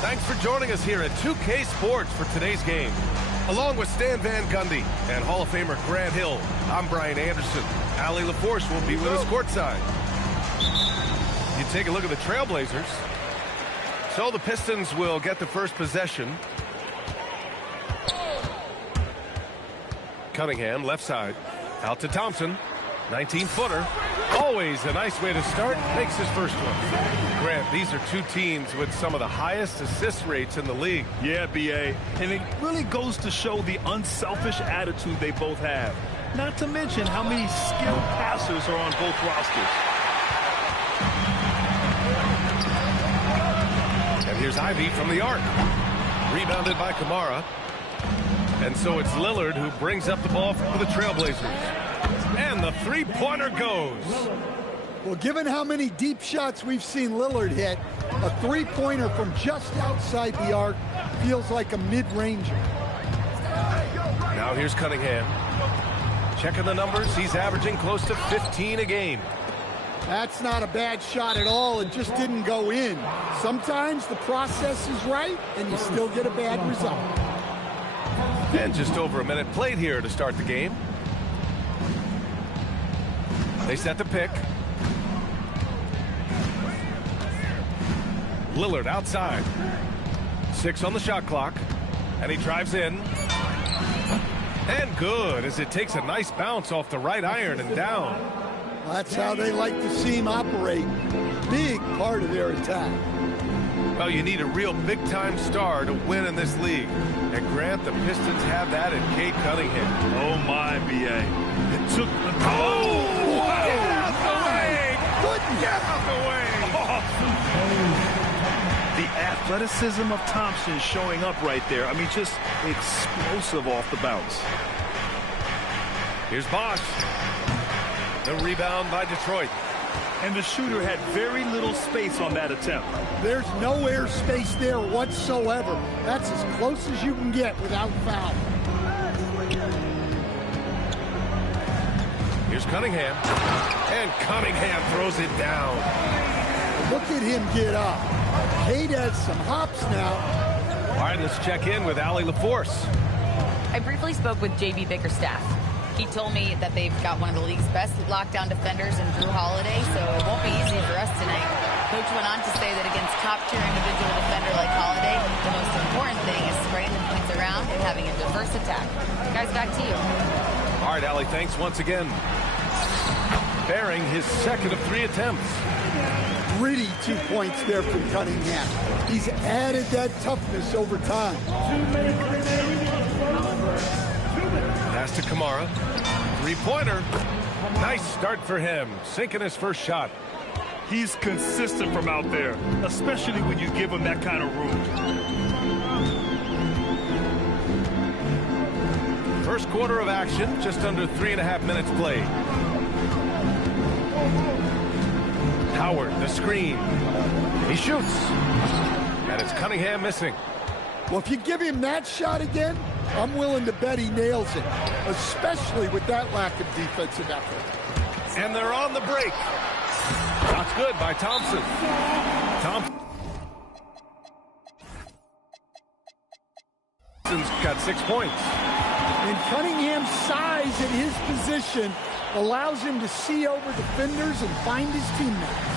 Thanks for joining us here at 2K Sports for today's game. Along with Stan Van Gundy and Hall of Famer Grant Hill, I'm Brian Anderson. Allie LaForce will be with us courtside. You take a look at the Trailblazers. So the Pistons will get the first possession. Cunningham, left side. Out to Thompson. 19-footer. Always a nice way to start. Makes his first one. Grant, these are two teams with some of the highest assist rates in the league. Yeah, B.A. And it really goes to show the unselfish attitude they both have. Not to mention how many skilled passers are on both rosters. And here's Ivy from the arc. Rebounded by Kamara. And so it's Lillard who brings up the ball for the Trailblazers. And the three-pointer goes. Well, given how many deep shots we've seen Lillard hit, a three-pointer from just outside the arc feels like a mid-ranger. Now here's Cunningham. Checking the numbers, he's averaging close to 15 a game. That's not a bad shot at all. It just didn't go in. Sometimes the process is right, and you still get a bad result. And just over a minute played here to start the game. They set the pick. Lillard outside. 6 on the shot clock. And he drives in. And good, as it takes a nice bounce off the right iron and down. That's how they like to see him operate. Big part of their attack. Well, you need a real big-time star to win in this league. And Grant, the Pistons have that in Cade Cunningham. Oh, my, B.A. It took... Get out the way! Get out the way! The athleticism of Thompson showing up right there. I mean, just explosive off the bounce. Here's Bosh. The rebound by Detroit. And the shooter had very little space on that attempt. There's no air space there whatsoever. That's as close as you can get without foul. Here's Cunningham. And Cunningham throws it down. Look at him get up. Cade has some hops now. All right, let's check in with Allie LaForce. I briefly spoke with J.B. Bickerstaff. He told me that they've got one of the league's best lockdown defenders in Drew Holiday, so it won't be easy for us tonight. Coach went on to say that against top-tier individual defender like Holiday, the most important thing is spreading the points around and having a diverse attack. Guys, back to you. All right, Allie, thanks once again. Bearing his second of 3 attempts. Gritty 2 points there from Cunningham. He's added that toughness over time. Pass to Kamara. Three-pointer. Nice start for him. Sinking his first shot. He's consistent from out there, especially when you give him that kind of room. First quarter of action, just under 3.5 minutes played. Howard, the screen. He shoots. And it's Cunningham missing. Well, if you give him that shot again, I'm willing to bet he nails it, especially with that lack of defensive effort. And they're on the break. Shot's good by Thompson. Thompson's got 6 points. And Cunningham's size at his position allows him to see over defenders and find his teammates.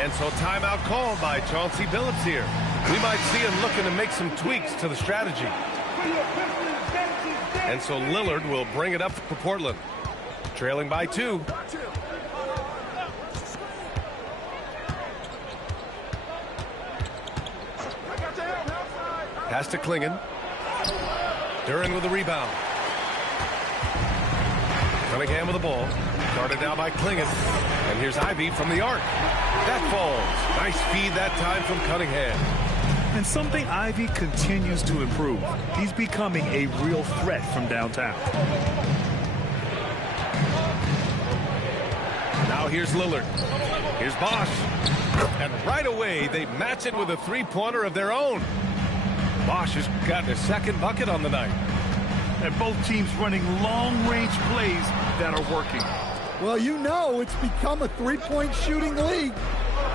And so timeout called by Chauncey Billups here. We might see him looking to make some tweaks to the strategy. And so Lillard will bring it up for Portland. Trailing by 2. Pass to Klingon. Duren with the rebound. Cunningham with the ball. Guarded now by Klingon. And here's Ivy from the arc. That falls. Nice feed that time from Cunningham. And something Ivy continues to improve. He's becoming a real threat from downtown. Now here's Lillard. Here's Bosh. And right away, they match it with a three-pointer of their own. Bosh has gotten his second bucket on the night. And both teams running long-range plays that are working. Well, you know it's become a three-point shooting league.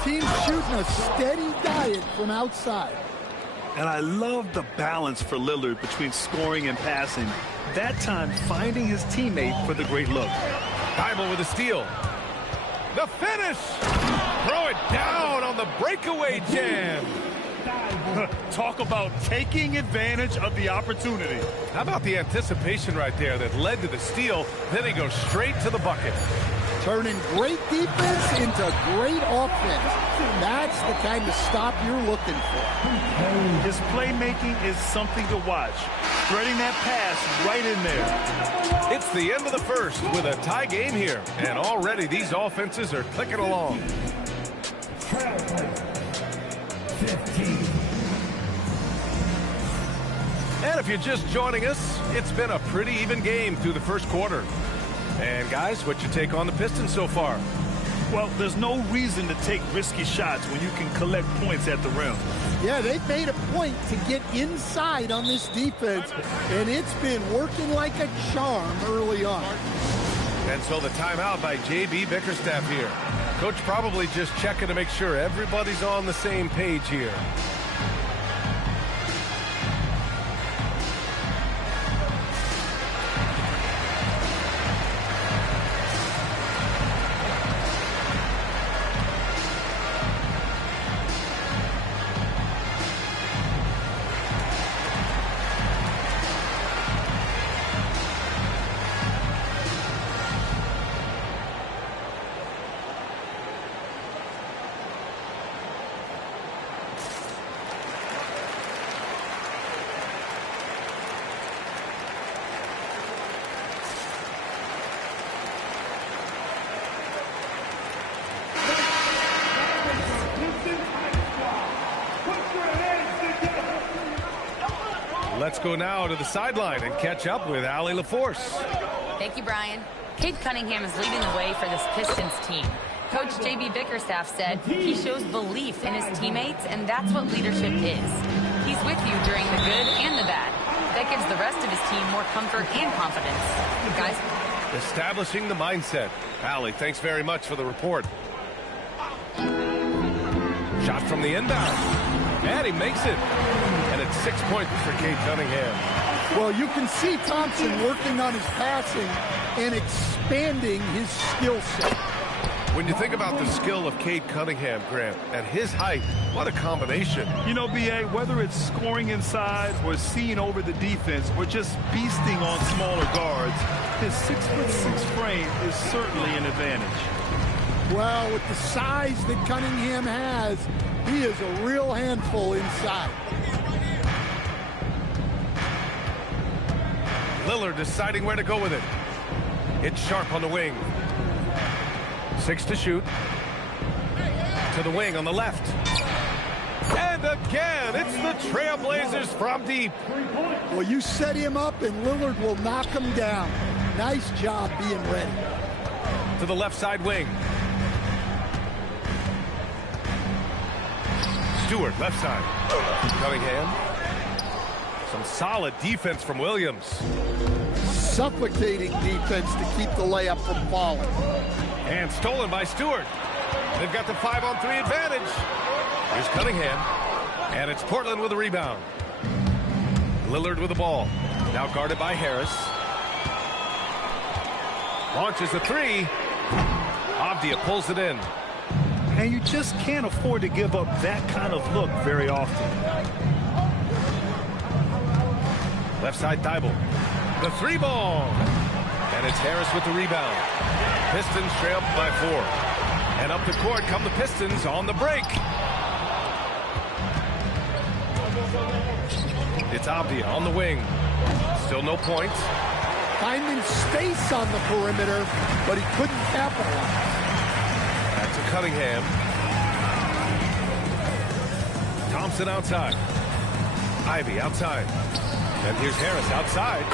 Teams shooting a steady diet from outside. And I love the balance for Lillard between scoring and passing. That time finding his teammate for the great look. Thybulle with a steal. The finish! Throw it down on the breakaway jam. Talk about taking advantage of the opportunity. How about the anticipation right there that led to the steal? Then he goes straight to the bucket. Turning great defense into great offense. That's the kind of stop you're looking for. His playmaking is something to watch. Threading that pass right in there. It's the end of the first with a tie game here. And already these offenses are clicking along. 15. And if you're just joining us, it's been a pretty even game through the first quarter. And guys, what's your take on the Pistons so far? Well, there's no reason to take risky shots when you can collect points at the rim. Yeah, they've made a point to get inside on this defense, and it's been working like a charm early on. And so the timeout by J.B. Bickerstaff here. Coach probably just checking to make sure everybody's on the same page here. Let's go now to the sideline and catch up with Allie LaForce. Thank you, Brian. Cade Cunningham is leading the way for this Pistons team. Coach J.B. Bickerstaff said he shows belief in his teammates, and that's what leadership is. He's with you during the good and the bad. That gives the rest of his team more comfort and confidence. Guys? Establishing the mindset. Allie, thanks very much for the report. Shot from the inbound. And he makes it. And it's 6 points for Cade Cunningham. Well, you can see Thompson working on his passing and expanding his skill set. When you think about the skill of Cade Cunningham, Grant, at his height, what a combination. You know, B.A., whether it's scoring inside or seeing over the defense or just beasting on smaller guards, his 6'6" frame is certainly an advantage. Well, with the size that Cunningham has, he is a real handful inside. Lillard deciding where to go with it. It's Sharp on the wing. 6 to shoot. To the wing on the left. And again, it's the Trailblazers from deep. Well, you set him up and Lillard will knock him down. Nice job being ready. To the left side wing. Stewart, left side. Cunningham. Some solid defense from Williams. Suffocating defense to keep the layup from falling. And stolen by Stewart. They've got the 5-on-3 advantage. Here's Cunningham. And it's Portland with the rebound. Lillard with the ball. Now guarded by Harris. Launches the three. Avdia pulls it in. And you just can't afford to give up that kind of look very often. Left side Thybulle. The three ball. And it's Harris with the rebound. Pistons trail by 4. And up the court come the Pistons on the break. It's Avdia on the wing. Still no points. Finding space on the perimeter, but he couldn't capitalize. Back to Cunningham. Thompson outside. Ivy outside. And here's Harris outside.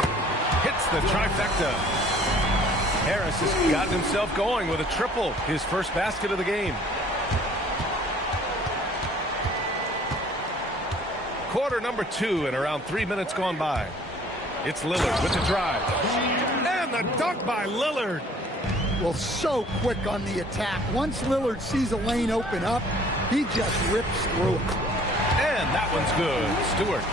Hits the trifecta. Harris has gotten himself going with a triple. His first basket of the game. Quarter number 2 and around 3 minutes gone by. It's Lillard with the drive. And the dunk by Lillard. Well, so quick on the attack. Once Lillard sees a lane open up, he just rips through it. And that one's good. Stewart.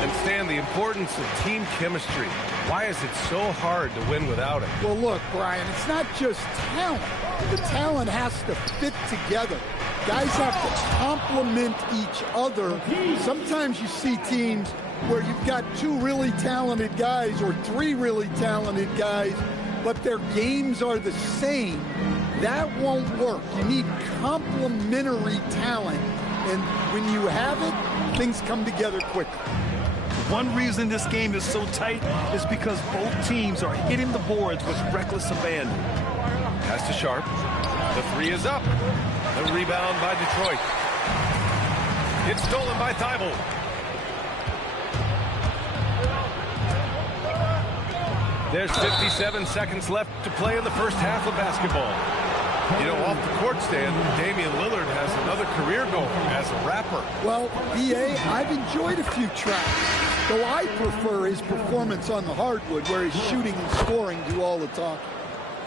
And Stan, the importance of team chemistry. Why is it so hard to win without it? Well, look, Brian, it's not just talent. The talent has to fit together. Guys have to complement each other. Sometimes you see teams where you've got 2 really talented guys or 3 really talented guys, but their games are the same. That won't work. You need complementary talent. And when you have it, things come together quickly. One reason this game is so tight is because both teams are hitting the boards with reckless abandon. Pass to Sharp. The 3 is up. The rebound by Detroit. It's stolen by Thibault. There's 57 seconds left to play in the first half of basketball. You know, off the court stand, Damian Lillard has another career goal as a rapper. Well, B.A., I've enjoyed a few tracks, though I prefer his performance on the hardwood where his shooting and scoring do all the talking.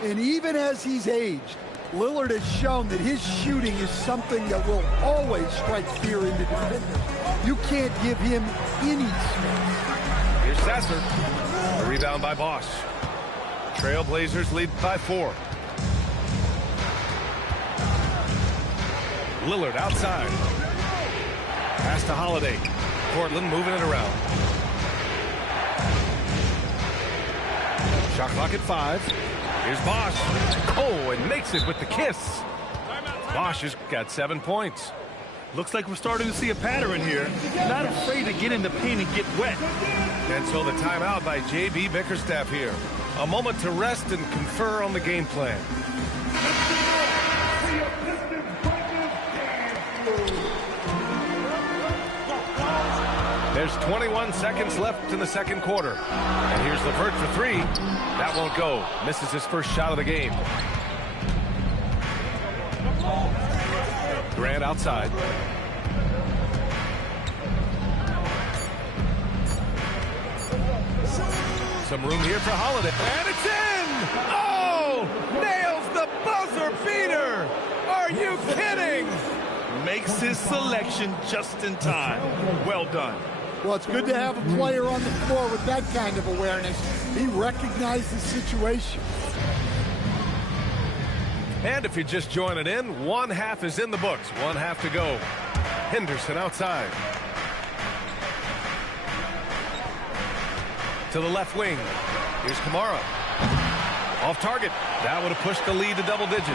And even as he's aged, Lillard has shown that his shooting is something that will always strike fear into defenders. You can't give him any space. Here's Sasser. A rebound by Bosch. Trailblazers lead by 4. Lillard outside. Pass to Holiday. Portland moving it around. Shot clock at 5. Here's Bosch. Oh, and makes it with the kiss. Bosch has got 7 points. Looks like we're starting to see a pattern here. Not afraid to get in the paint and get wet. And so the timeout by J.B. Bickerstaff here. A moment to rest and confer on the game plan. There's 21 seconds left in the second quarter. And here's LeVert for 3. That won't go. Misses his first shot of the game. Grant outside. Some room here for Holiday. And it's in! Oh! Nails the buzzer beater! Are you kidding? Makes his selection just in time. Well done. Well, it's good to have a player on the floor with that kind of awareness. He recognized the situation. And if you're just joining in, 1 half is in the books. 1 half to go. Henderson outside. To the left wing. Here's Kamara. Off target. That would have pushed the lead to double digits.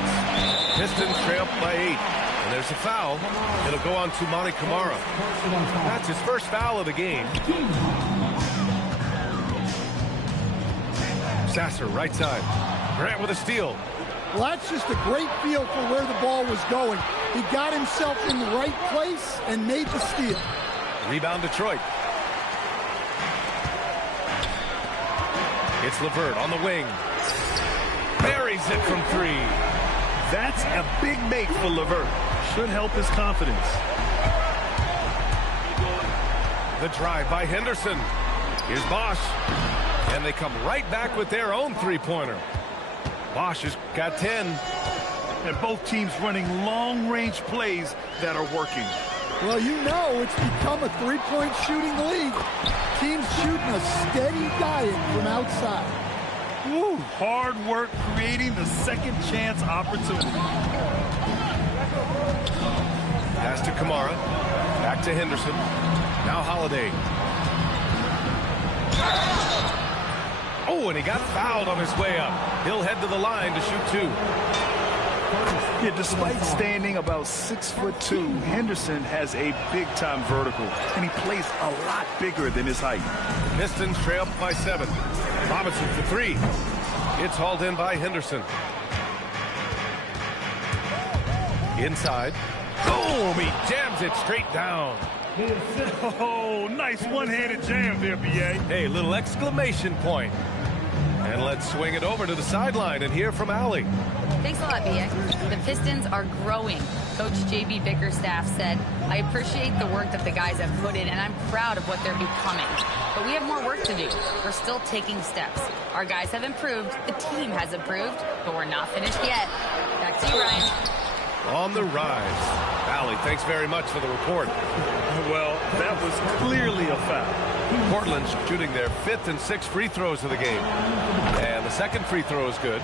Pistons trail by 8. And there's a foul. It'll go on to Monty Kamara. That's his first foul of the game. Sasser, right side. Grant with a steal. Well, that's just a great feel for where the ball was going. He got himself in the right place and made the steal. Rebound Detroit. It's LeVert on the wing. Buries it from 3. That's a big make for LeVert. Should help his confidence. The drive by Henderson. Here's Bosch. And they come right back with their own 3-pointer. Bosch has got 10. And both teams running long-range plays that are working. Well, you know it's become a 3-point shooting league. Teams shooting a steady diet from outside. Woo, hard work creating the second chance opportunity. Pass to Kamara. Back to Henderson. Now Holiday. Oh, and he got fouled on his way up. He'll head to the line to shoot 2. Yeah, despite standing about 6'2", Henderson has a big-time vertical, and he plays a lot bigger than his height. Pistons trail by 7. Robinson for 3. It's hauled in by Henderson. Inside. Boom! He jams it straight down. Oh, nice one-handed jam there, B.A. Hey, little exclamation point. And let's swing it over to the sideline and hear from Allie. Thanks a lot, B.A. The Pistons are growing. Coach J.B. Bickerstaff said, I appreciate the work that the guys have put in, and I'm proud of what they're becoming. But we have more work to do. We're still taking steps. Our guys have improved. The team has improved, but we're not finished yet. Back to you, Ryan. On the rise. Allie, thanks very much for the report. Well, that was clearly a foul. Portland's shooting their 5th and 6th free throws of the game. And the second free throw is good.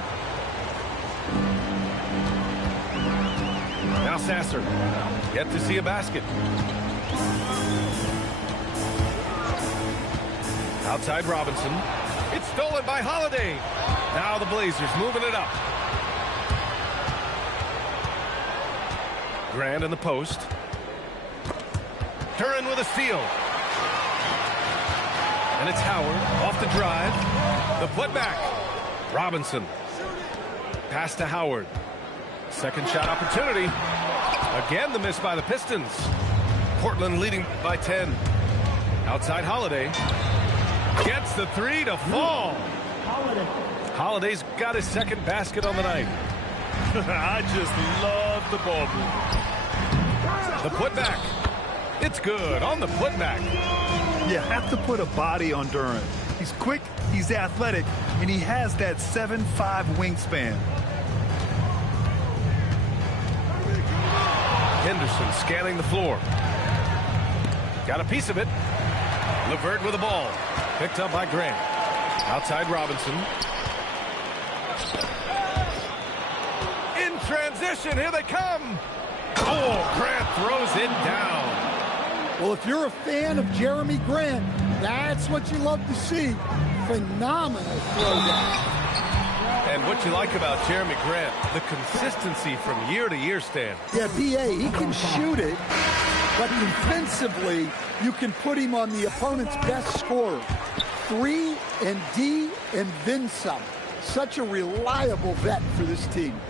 Now Sasser, yet to see a basket. Outside Robinson. It's stolen by Holiday. Now the Blazers moving it up. Grant in the post. Duren with a steal. And it's Howard off the drive. The putback. Robinson. Pass to Howard. Second shot opportunity. Again the miss by the Pistons. Portland leading by 10. Outside Holiday. Gets the three to fall. Holiday's got his second basket on the night. I just love the ball move. The putback. It's good on the putback. You have to put a body on Duren. He's quick, he's athletic, and he has that 7'5" wingspan. Henderson scanning the floor. Got a piece of it. LeVert with the ball. Picked up by Grant. Outside Robinson. In transition, here they come. Oh, Grant throws it down. Well, if you're a fan of Jeremy Grant, that's what you love to see. Phenomenal throwdown. And what you like about Jeremy Grant, the consistency from year to year, Stan. Yeah, B.A., he can shoot it, but defensively, you can put him on the opponent's best scorer. 3 and D and then some. Such a reliable vet for this team.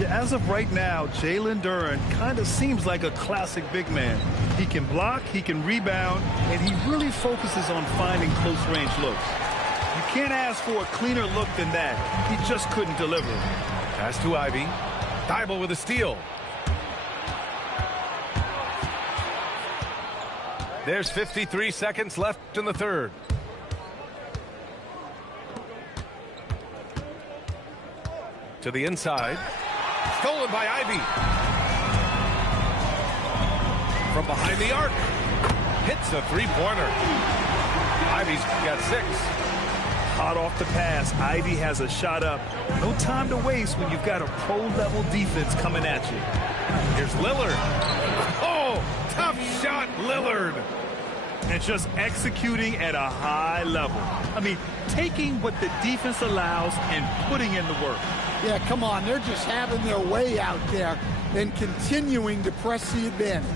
Yeah, as of right now, Jalen Duren kind of seems like a classic big man. He can block, he can rebound, and he really focuses on finding close-range looks. You can't ask for a cleaner look than that. He just couldn't deliver. Pass to Ivy. Thibault with a steal. There's 53 seconds left in the third. To the inside. Stolen by Ivy. From behind the arc. Hits a three-pointer. Ivy's got 6. Hot off the pass, Ivy has a shot up. No time to waste when you've got a pro-level defense coming at you. Here's Lillard. Oh, tough shot, Lillard. And just executing at a high level. I mean, taking what the defense allows and putting in the work. Yeah, come on. They're just having their way out there and continuing to press the advantage.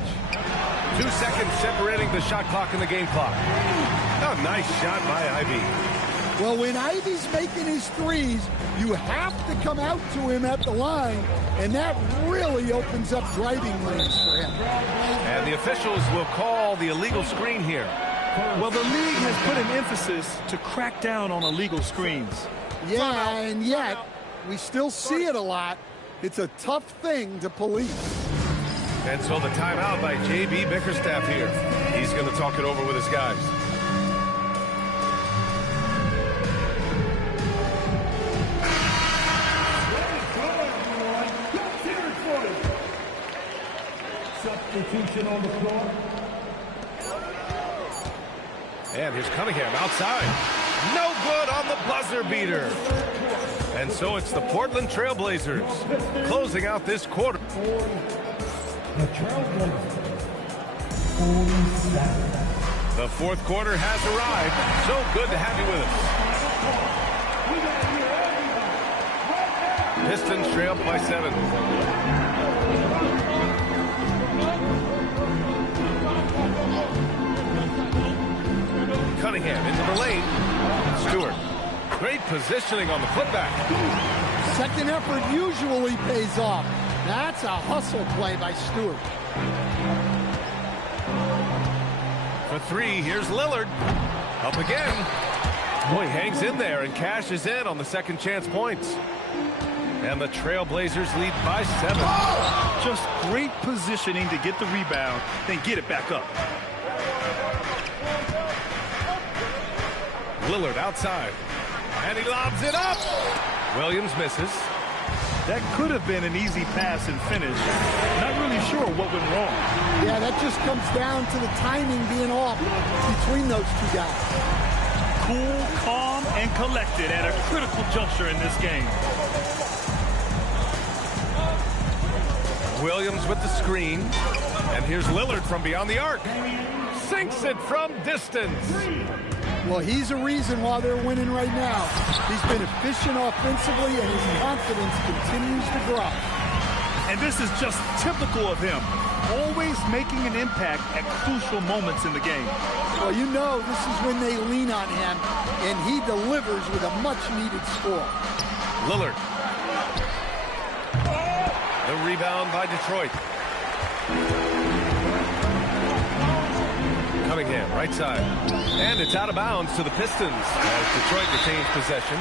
2 seconds separating the shot clock and the game clock. Oh, nice shot by Ivy. Well, when Ivy's making his threes, you have to come out to him at the line, and that really opens up driving lanes for him. And the officials will call the illegal screen here. Well, the league has put an emphasis to crack down on illegal screens. Yeah, and yet, we still see it a lot. It's a tough thing to police. And so the timeout by J.B. Bickerstaff here. He's going to talk it over with his guys. Substitution on the floor. And here's Cunningham outside. No good on the buzzer beater. And so it's the Portland Trailblazers closing out this quarter. The Trailblazers. 47. The fourth quarter has arrived. So good to have you with us. Pistons trail by 7. Cunningham into the lane. Stewart. Great positioning on the putback. Second effort usually pays off. That's a hustle play by Stewart. For 3, here's Lillard. Up again. Boy, hangs in there and cashes in on the second chance points. And the Trailblazers lead by 7. Just great positioning to get the rebound, then get it back up. Lillard outside. And he lobs it up. Williams misses. That could have been an easy pass and finish. Not really sure what went wrong. Yeah, that just comes down to the timing being off between those two guys. Cool, calm, and collected at a critical juncture in this game. Williams with the screen. And here's Lillard from beyond the arc. Sinks it from distance. Well, he's a reason why they're winning right now. He's been efficient offensively, and his confidence continues to grow. And this is just typical of him. Always making an impact at crucial moments in the game. Well, you know this is when they lean on him, and he delivers with a much-needed score. Lillard. The rebound by Detroit. Cunningham, right side. And it's out of bounds to the Pistons as Detroit retains possession.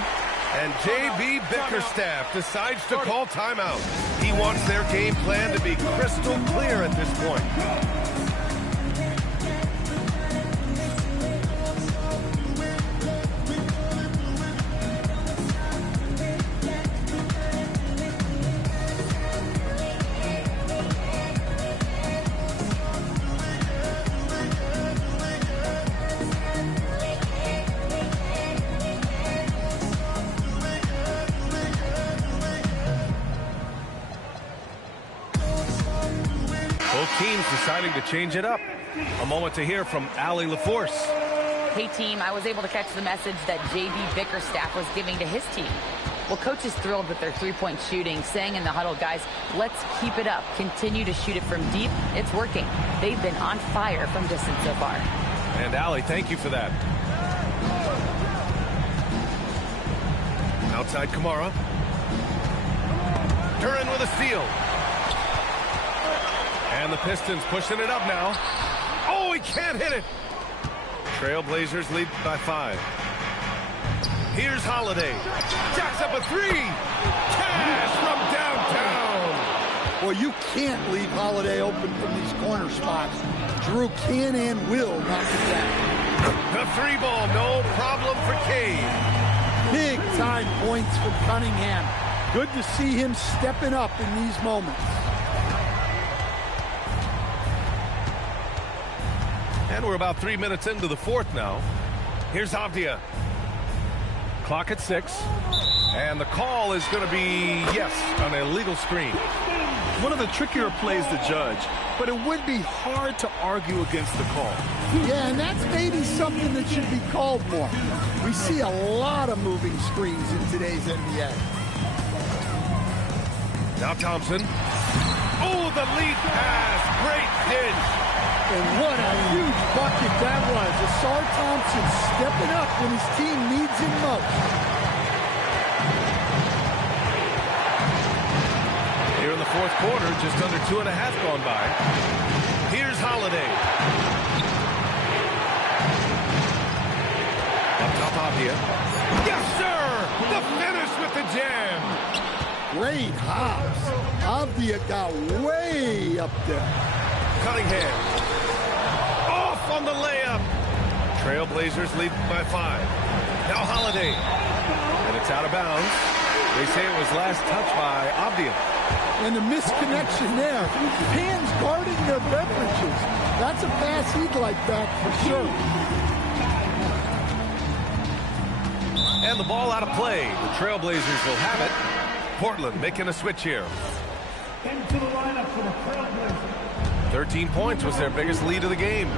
And J.B. Bickerstaff decides to call timeout. He wants their game plan to be crystal clear at this point. Teams deciding to change it up. A moment to hear from Allie LaForce. Hey, team, I was able to catch the message that J.B. Bickerstaff was giving to his team. Well, coach is thrilled with their three-point shooting, saying in the huddle, guys, let's keep it up. Continue to shoot it from deep. It's working. They've been on fire from distance so far. And Allie, thank you for that. Outside Kamara. Duren with a steal. And the Pistons pushing it up now. Oh, he can't hit it. Trailblazers lead by 5. Here's Holiday. Jacks up a 3. Cash from downtown. Well, you can't leave Holiday open from these corner spots. Drew can and will knock it down. The 3-ball, no problem for Cade. Big-time points from Cunningham. Good to see him stepping up in these moments. And we're about 3 minutes into the fourth now. Here's Avdia. Clock at 6. And the call is going to be, yes, an illegal screen. One of the trickier plays to judge, but it would be hard to argue against the call. Yeah, and that's maybe something that should be called more. We see a lot of moving screens in today's NBA. Now Thompson. Oh, the lead pass. Great dish. And what a huge bucket that was. Ausar Thompson stepping up when his team needs him most. Here in the fourth quarter, just under 2.5 gone by. Here's Holiday. Up top, Avdia. Yes, sir! The finish with the jam. Great hops. Avdia got way up there. Cunningham. On the layup. Trailblazers lead by 5. Now Holiday. And it's out of bounds. They say it was last touched by Avdia. And the misconnection there. Hands guarding their beverages. That's a pass he'd like back for sure. And the ball out of play. The Trailblazers will have it. Portland making a switch here. Into the lineup for the Trailblazers. 13 points was their biggest lead of the game.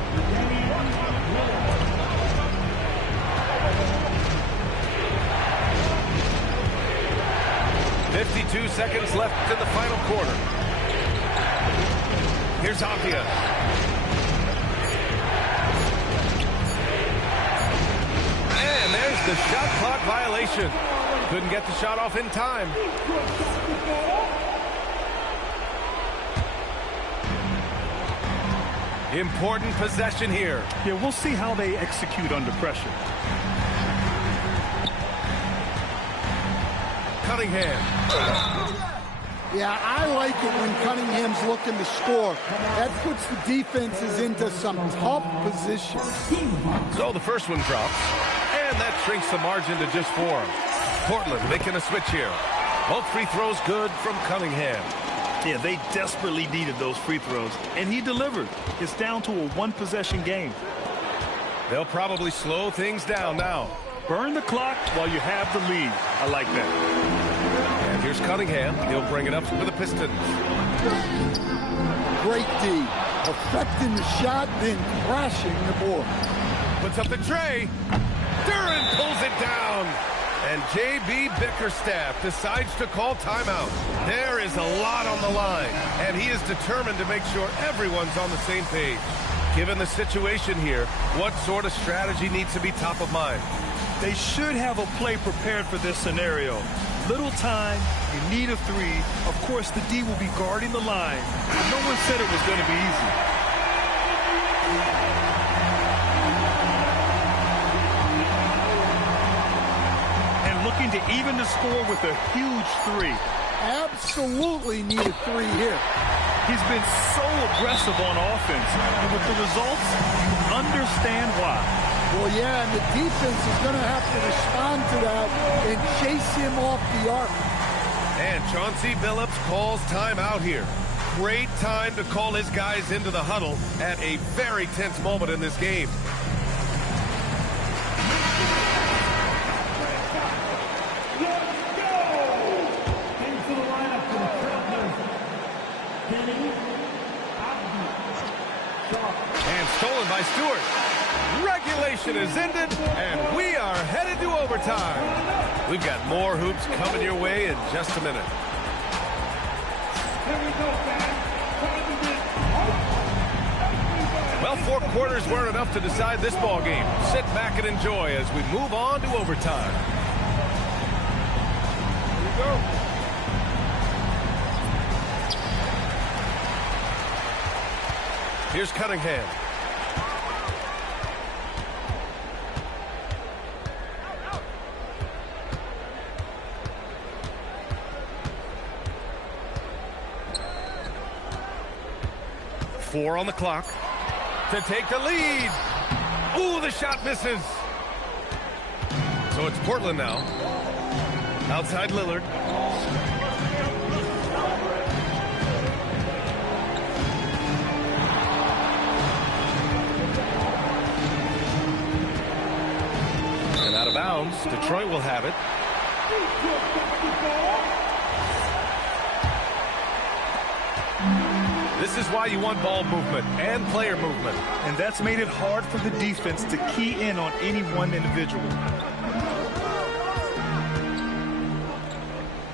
.52 seconds left in the final quarter. Here's Avdia. And there's the shot clock violation. Couldn't get the shot off in time. Important possession here. Yeah, we'll see how they execute under pressure. Cunningham. Yeah, I like it when Cunningham's looking to score. That puts the defenses into some tough positions. So the first one drops, and that shrinks the margin to just 4. Portland making a switch here. Both free throws good from Cunningham. Yeah, they desperately needed those free throws, and he delivered. It's down to a one-possession game. They'll probably slow things down now. Burn the clock while you have the lead. I like that. And here's Cunningham. He'll bring it up for the Pistons. Great D. Affecting the shot, then crashing the board. Puts up the tray. Duren pulls it down. And J.B. Bickerstaff decides to call timeout. There is a lot on the line, and he is determined to make sure everyone's on the same page. Given the situation here, what sort of strategy needs to be top of mind? They should have a play prepared for this scenario. Little time, you need a three. Of course, the D will be guarding the line. But no one said it was going to be easy. And looking to even the score with a huge three. Absolutely need a three here. He's been so aggressive on offense. And with the results, you understand why. Well, yeah, and the defense is going to have to respond to that and chase him off the arc. And Chauncey Billups calls timeout here. Great time to call his guys into the huddle at a very tense moment in this game. Into the lineup for the Trailblazers. And stolen by Stewart. Regulation is ended, and we are headed to overtime. We've got more hoops coming your way in just a minute. Well, 4 quarters weren't enough to decide this ball game. Sit back and enjoy as we move on to overtime. Here we go. Here's Cunningham. Four on the clock to take the lead. Ooh, the shot misses. So it's Portland now. Outside Lillard. And out of bounds, Detroit will have it. This is why you want ball movement and player movement. And that's made it hard for the defense to key in on any one individual.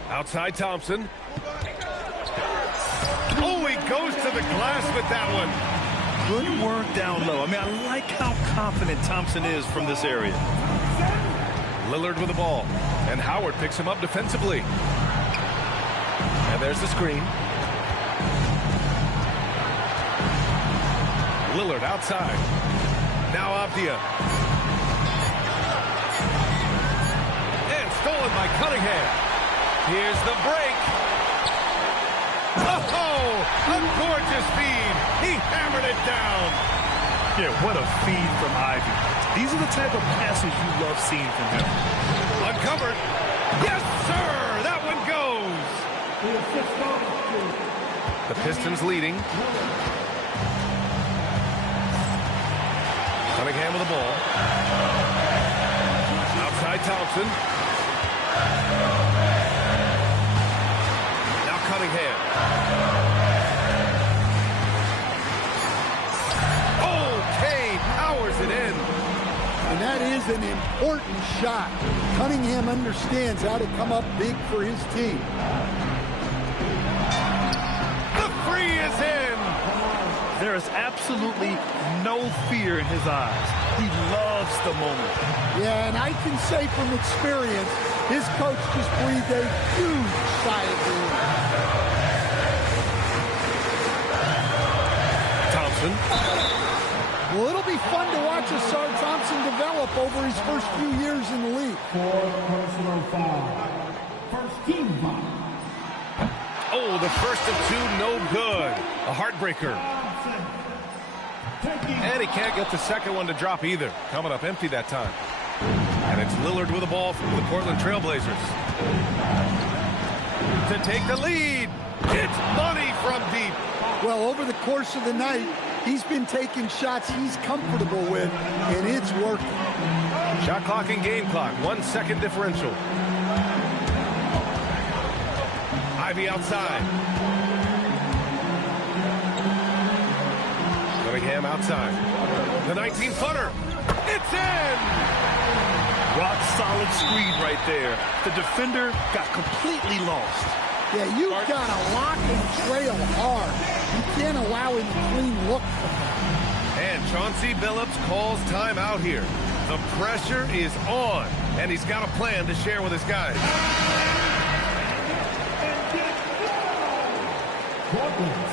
Outside Thompson. Oh, he goes to the glass with that one. Good work down low. I mean, I like how confident Thompson is from this area. Lillard with the ball. And Howard picks him up defensively. And there's the screen. Lillard outside. Now Avdia. And stolen by Cunningham. Here's the break. Oh, a gorgeous feed. He hammered it down. Yeah, what a feed from Ivy. These are the type of passes you love seeing from him. Uncovered. Yes, sir. That one goes. The Pistons leading. Cunningham with the ball. Outside Thompson. Now Cunningham. Okay, powers it in. And that is an important shot. Cunningham understands how to come up big for his team. The free is in. There is absolutely no fear in his eyes. He loves the moment. Yeah, and I can say from experience, his coach just breathed a huge sigh of relief. Thompson. Well, it'll be fun to watch Ausar Thompson develop over his first few years in the league. 4 personal foul. First team foul. Oh, the first of 2, no good. A heartbreaker. And he can't get the second one to drop either. Coming up empty that time. And it's Lillard with the ball from the Portland Trailblazers. to take the lead. It's money from deep. Well, over the course of the night, he's been taking shots he's comfortable with, and it's working. Shot clock and game clock, 1 second differential. Ivey outside. Cunningham outside. The 19-footer. It's in! Rock solid screen right there. The defender got completely lost. Yeah, you've got to lock and trail hard. You can't allow him a clean look from that. And Chauncey Billups calls timeout here. The pressure is on, and he's got a plan to share with his guys.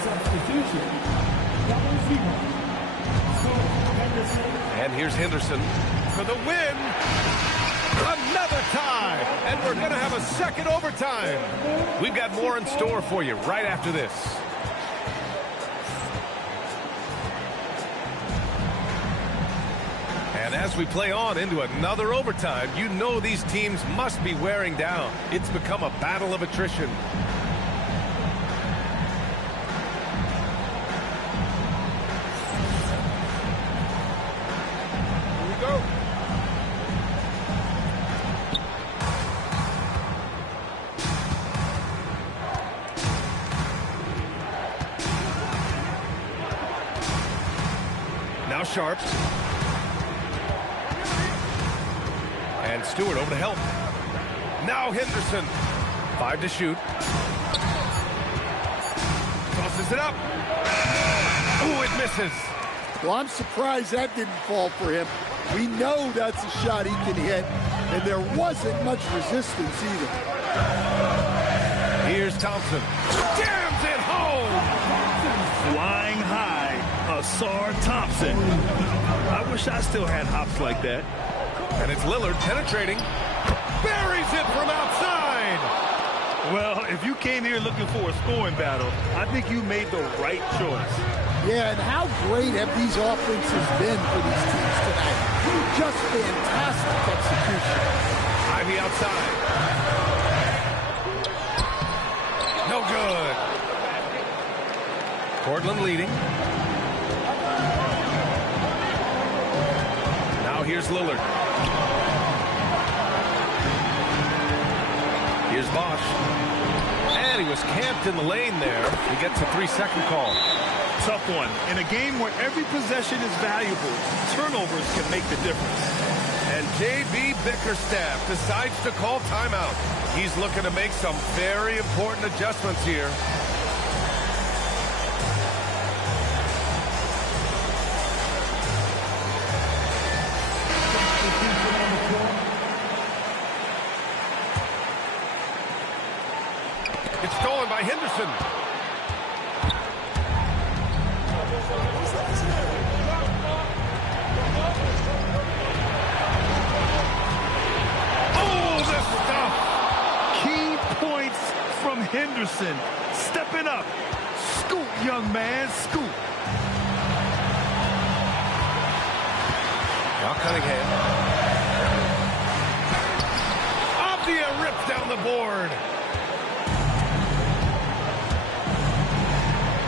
Substitution. And here's Henderson for the win. Another tie, and we're going to have a second overtime. We've got more in store for you right after this. And as we play on into another overtime, you know these teams must be wearing down. It's become a battle of attrition. Now Sharp. And Stewart over to help. Now Henderson. 5 to shoot. Tosses it up. Ooh, it misses. Well, I'm surprised that didn't fall for him. We know that's a shot he can hit, and there wasn't much resistance either. Here's Thompson. Jams it home. Flying high, Ausar Thompson. I wish I still had hops like that. And it's Lillard penetrating. Buries it from outside. Well, if you came here looking for a scoring battle, I think you made the right choice. Yeah, and how great have these offenses been for these teams tonight? Just fantastic execution. Ivey outside. No good. Portland leading. Now here's Lillard. Here's Bosch. And he was camped in the lane there. He gets a 3-second call. Tough one. In a game where every possession is valuable, turnovers can make the difference. And J.B. Bickerstaff decides to call timeout. He's looking to make some very important adjustments here. It's stolen by Henderson. Oh, the stuff! Key points from Henderson. Stepping up. Scoot, young man, scoot. Now Cunningham. Avdia rips down the board.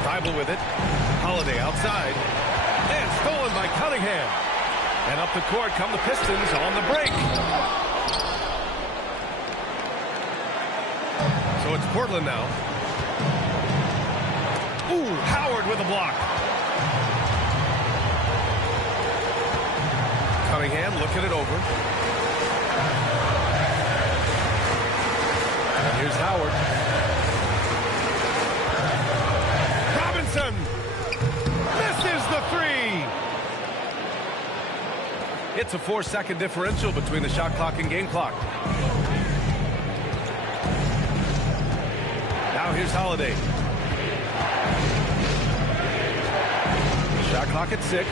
Thibault with it. Holiday outside. And stolen by Cunningham. And up the court come the Pistons on the break. So it's Portland now. Ooh, Howard with a block. Cunningham looking it over. And here's Howard. Robinson misses the three. It's a 4-second differential between the shot clock and game clock. Now here's Holiday. Shot clock at 6.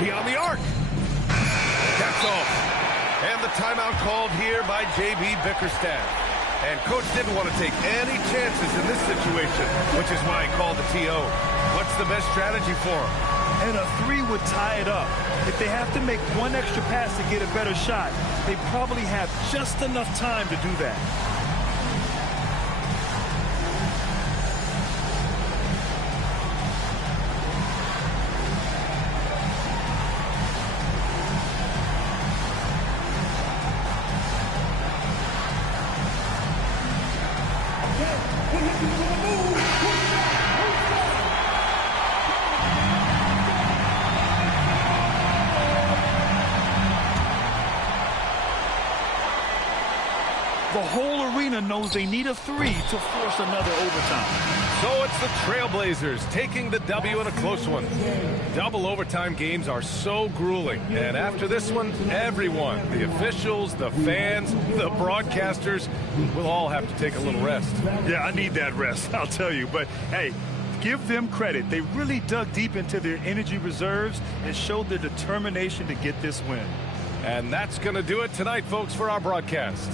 Beyond the arc. That's off. And the timeout called here by J.B. Bickerstaff. And coach didn't want to take any chances in this situation, which is why he called the TO. What's the best strategy for him? and a 3 would tie it up. If they have to make one extra pass to get a better shot, they probably have just enough time to do that. The whole arena knows they need a 3 to force another overtime. So it's the Trailblazers taking the W in a close one. Double overtime games are so grueling. And after this one, everyone, the officials, the fans, the broadcasters, will all have to take a little rest. Yeah, I need that rest, I'll tell you. But, hey, give them credit. They really dug deep into their energy reserves and showed their determination to get this win. And that's going to do it tonight, folks, for our broadcast.